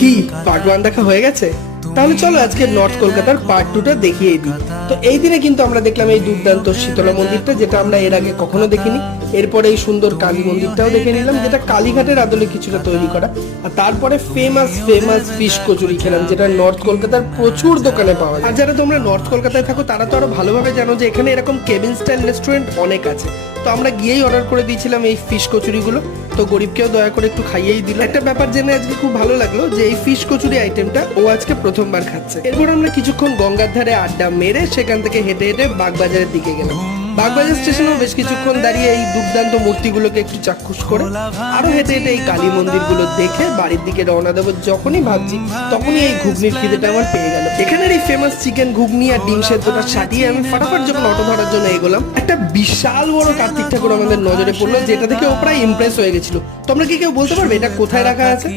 কি পার্ট 1 দেখা হয়ে গেছে? তাহলে চলো আজকে নর্থ কলকাতার পার্ট 2টা দেখিয়ে দিই। তো এই দিনে কিন্তু আমরা দেখলাম এই দুর্দান্ত শীতলা মন্দিরটা, যেটা আমরা এর আগে কখনো দেখিনি। এরপরে এই সুন্দর কালী মন্দিরটাও দেখে নিলাম, যেটা কালীঘাটের আদলে কিছুটা তৈরি করা। আর তারপরে ফেমাস ফিশ কচুরি খেলাম, যেটা নর্থ কলকাতার প্রচুর দোকানে পাওয়া যায়। আর যারা তোমরা নর্থ কলকাতায় থাকো তারা তো আরো ভালোভাবে জানো যে এখানে এরকম কেবিন স্টাইল রেস্টুরেন্ট অনেক আছে। তো আমরা গিয়েই অর্ডার করে দিয়েছিলাম এই ফিশ কচুরিগুলো। তো গরিবকেও দয়া করে একটু খাইয়েই দিল। একটা ব্যাপার জেনে আজকে খুব ভালো লাগলো যে এই ফিশ কচুরি আইটেমটা ও আজকে প্রথমবার খাচ্ছে। এরপর আমরা কিছুক্ষণ গঙ্গার ধারে আড্ডা মেরে সেখান থেকে হেঁটে হেঁটে বাগবাজারের দিকে গেলাম। বাগবাজার স্টেশনেও বেশ কিছুক্ষণ দাঁড়িয়ে এই দুর্দান্ত মূর্তিগুলোকে একটু চাক্ষুষ করে আরো হেঁটে হেঁটে এই কালী মন্দিরগুলো দেখে বাড়ির দিকে রওনা দেবো। যখনই ভাবছি তখনই এই ঘুগনির খিদেটা আমার পেয়ে গেল। এখানের এই ফেমাস চিকেন ঘুগনি আর ডিম সেদ্ধটা সাটিয়ে আমি ফটাফট যখন অটো ধরার জন্য এগোলাম, একটা বিশাল বড় কার্তিক ঠাকুর আমাদের নজরে পড়লো, যেটা থেকে ও প্রায় ইমপ্রেস হয়ে গেছিল। তোমরা কি কেউ বলতে পারবে এটা কোথায় রাখা আছে?